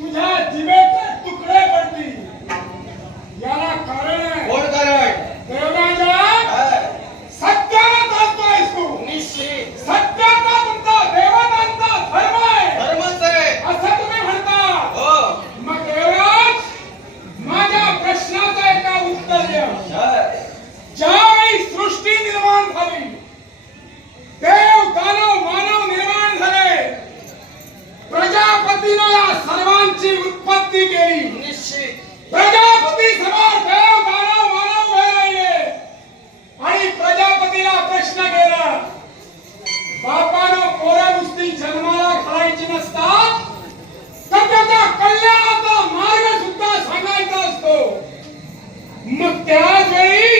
तुझ्या जिभेचे तुकडे पडतील. याला कारण आहे. कोण कारण? देवराजा सत्याला चालतोयस तू. निश्चित सत्याचा तुमचा देवतांचा धर्म आहे. धर्मच आहे असं तुम्ही म्हणता. हो. मग देवराज माझ्या प्रश्नाचं एका उत्तर द्या. ज्यावेळी सृष्टी निर्माण झाली, देव दानव मानव निर्माण झाले, प्रजापतीने या सर्वांची उत्पत्ती केली. निश्चित प्रजापती समोर देव दानव मानव उभे राहिले आणि प्रजापतीला प्रश्न केला, बापानं पोरं नुसती जन्माला घालायची नसतात तर त्याच्या कल्याणाचा मार्ग सुद्धा सांगायचा असतो. मग त्याच वेळी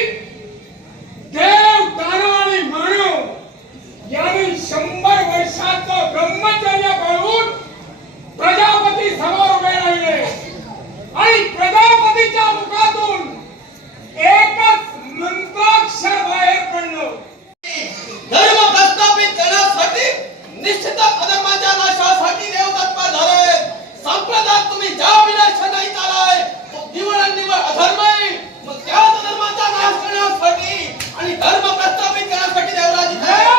देव दानव आणि मानव यांनी 100 वर्षाचं ब्रह्मचर्य पाळून प्रजापती समोर उभे राहिले आणि प्रजापतीच्या मुखातून एकच मंत्राक्षर बाहेर पडलं. धर्म प्रस्थापित करण्यासाठी निश्चितच अधर्माच्या नाशासाठी देव तत्पर झाले. संप्रदायात तुम्ही ज्या विनाश नाही चालाय तो निवड निवड अधर्म आहे. मग त्याच अधर्माचा नाश करण्यासाठी आणि धर्म प्रस्थापित करण्यासाठी देवराज इथे आहे.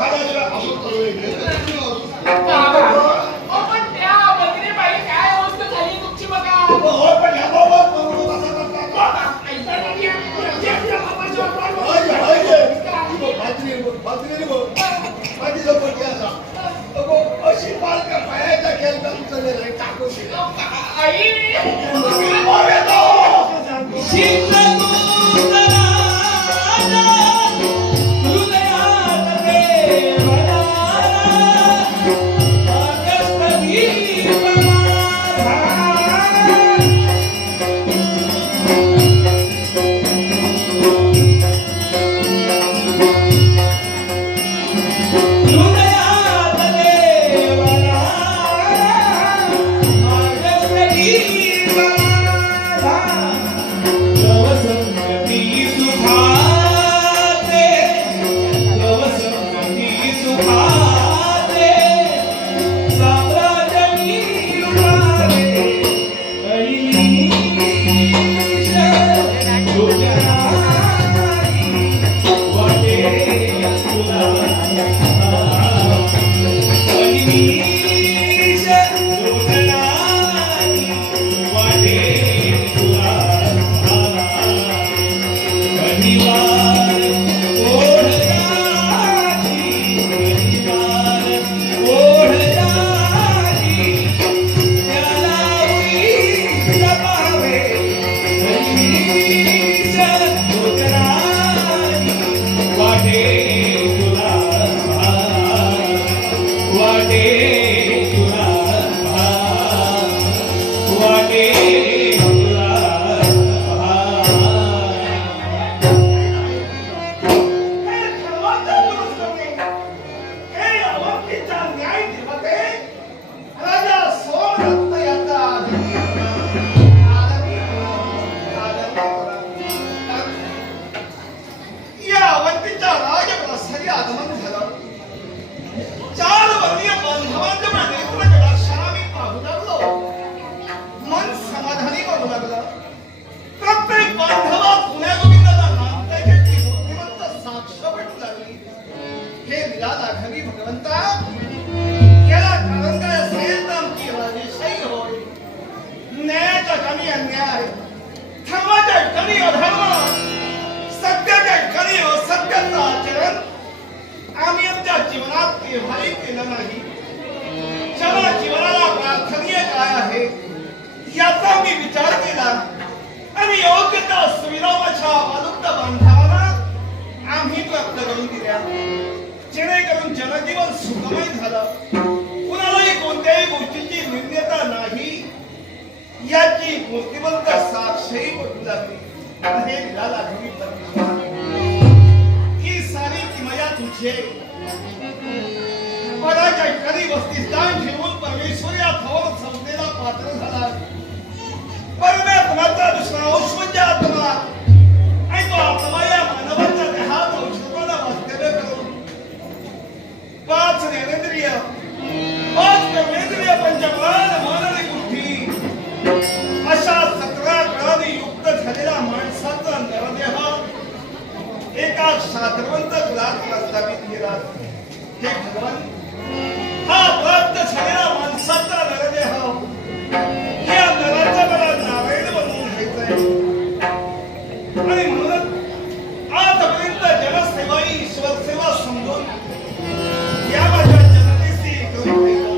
खाण्याशिवाय आपण बाबा, अहो, पण त्या मंदिरेबाई काय अवस्था झाली तुमची बघा. पण ह्या बाबा कसा करता बाबा, ऐका ना, मी आपल्या बाबाच्या वाटवाट हाय बघतो. हाय बाजरी माझी जपत घ्या अशी पालका पायाचा खेळ चालू टाकू आई, जेणेकरून जनजीवन सुखमय झालं, कुणालाही कोणत्याही गोष्टीची न्यूनता नाही याची मूर्तिमंत साक्षही पटू लागली. हे लाघवी की सारी किमया तुझे पदाच्या कधी वस्तिस्थान ठेवून परमेश्वर या थोर संस्थेला पात्र झाला. परमात्माचा दुसरा औषध आत्मा आणि तो आत्मा या मानवाच्या देहात औषधाला वास्तव्य करून पाच ज्ञानेंद्रिय, पाच कर्मेंद्रिय, पंचप्राण, मन आणि बुद्धी अशा 17 कळाने युक्त झालेला माणसाचा नरदेह एका साधवंत कुलात प्रस्थापित केला. हे भगवान, हा प्राप्त झालेला माणसाचा नरदेह या नराचा मला नारायण बनवून घ्यायचा आणि म्हणून आजपर्यंत जनसेवा ही ईश्वर सेवा समजून या माझ्या जनतेशी करून घ्यायचा.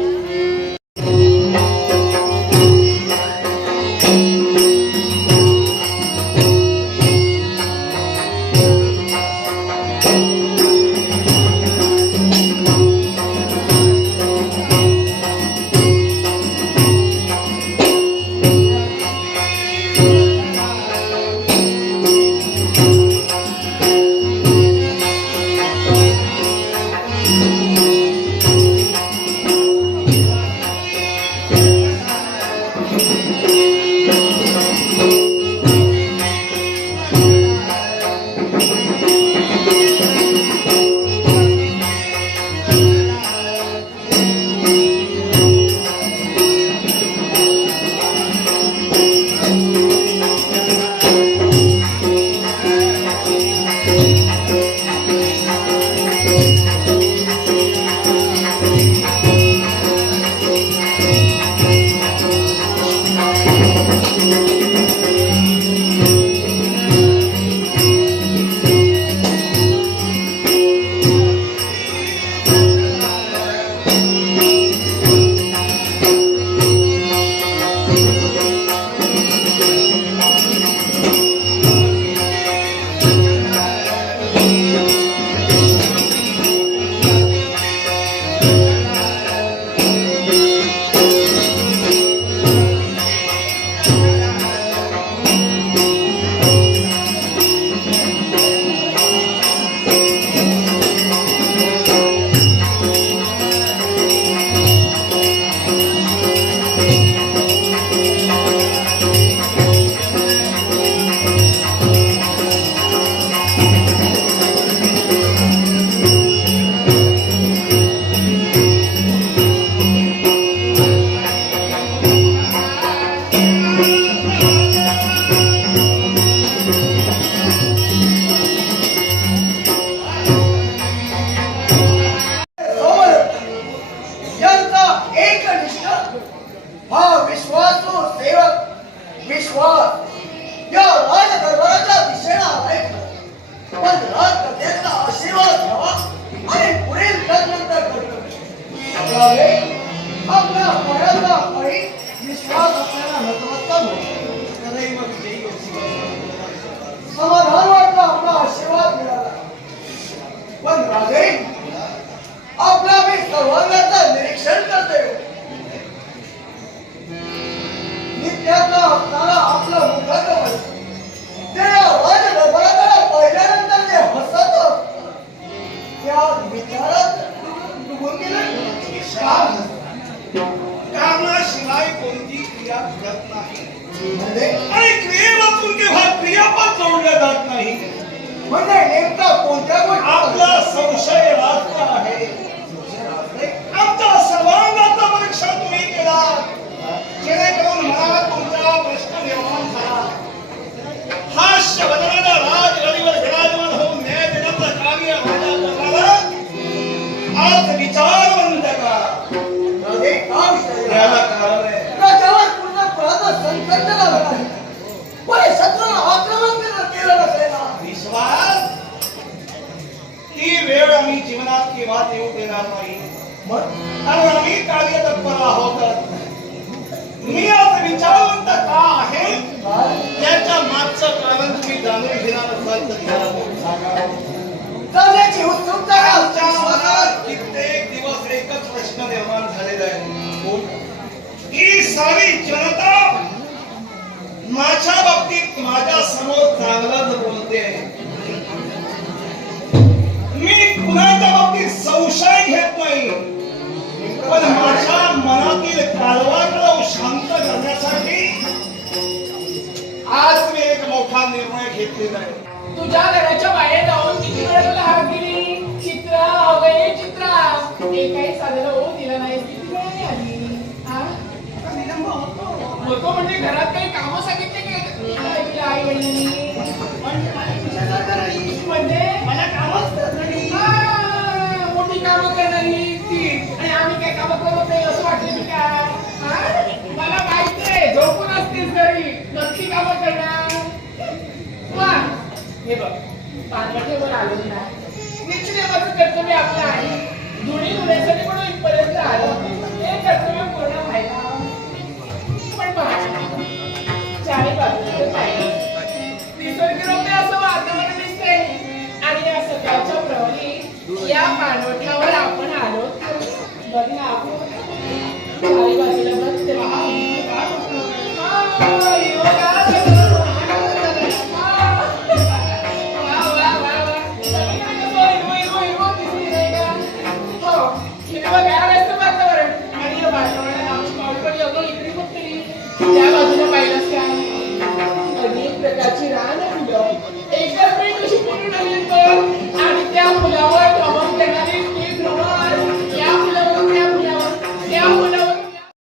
राजे, आपल्या पायाचा पायी विश्वास असलेला नतमस्तक होतो. समाधान वाटलं, आपला आशीर्वाद मिळाला. पण राजे, आपल्या मी सर्वांगाचं निरीक्षण करते. नित्याचा असणारा आपलं मुखकमल, ते राजदरबाराकडे पाहिल्यानंतर जे हसत असतं, त्या विचारात डुबून गेलं. कारणाशिवाय कोणती क्रिया घडत नाही म्हणजे आणि क्रियेमधून केव्हा क्रियापद जोडल्या जात नाही. म्हणजे नेमका कोणत्या गोष्टी आपला संशय रास्त आहे. आमच्या सर्वांगाचा परीक्षा तुम्ही केला, जेणेकरून मला तुमचा प्रश्न निर्माण झाला. हास्य बदलाला राजगडीवर विराजमान होऊन न्याय देण्याचं कार्य माझ्या करणारा आज विचारवंत का राजे, हा विषय याला कारण आहे. राजावर पूर्ण पराचं संकट लागलं आहे. पण शत्रूला आक्रमण केलं नसेल ना. विश्वास ही वेळ आम्ही जीवनात केव्हा येऊ देणार नाही. मग आणि आम्ही कार्यतत्पर आहोत. मी आज विचारवंत का आहे त्याच्या मागचं कारण तुम्ही जाणून घेणार असाल तर घ्या. करण्याची उत्सुकता आहे आमच्या आमच्या मनात कित्येक दिवस एकच प्रश्न निर्माण झालेला आहे. ही सारी जनता माझ्या बाबतीत माझ्या समोर चांगलंच बोलते. मी कुणाच्या बाबतीत संशय घेत नाही. पण माझ्या मनातील कालवाकडं शांत करण्यासाठी आज मी एक मोठा निर्णय घेतलेला आहे. तुझ्या घराच्या बाहेर जाऊन किती वेळा तुला हाक दिली, चित्रा अगं ये चित्रा, ते काही साधलं हो दिलं नाही, किती वेळा नाही आली. हा? होतो म्हणजे घरात काही कामं सांगितले की आई वडिलांनी म्हणजे मला कामच करणारी. हा, मोठी कामं करणारी ती. आणि आम्ही काही कामं करत नाही असं वाटलं की काय? हा? मला माहिती आहे, झोपून असतीस घरी, नक्की कामं करणार. वा, हे बघ, पानवाटेवर आलो ना, निश्चित कर्तव्य आपलं आहे. धुणी धुण्यासाठी म्हणून इथपर्यंत आलो, हे कर्तव्य पूर्ण व्हायला. पण पहा, चारी बाजूला पाहिजे निसर्गरम्य असं वातावरण दिसतंय. आणि या सकाळच्या प्रहरी या पाणवठ्यावर आपण आलो. बघ ना, चारी बाजूला बघ तेव्हा हा हिरवगार होतं. हा, हिरवगार सगळं त्या बाजूला पाहिलंस का अनेक प्रकारची रान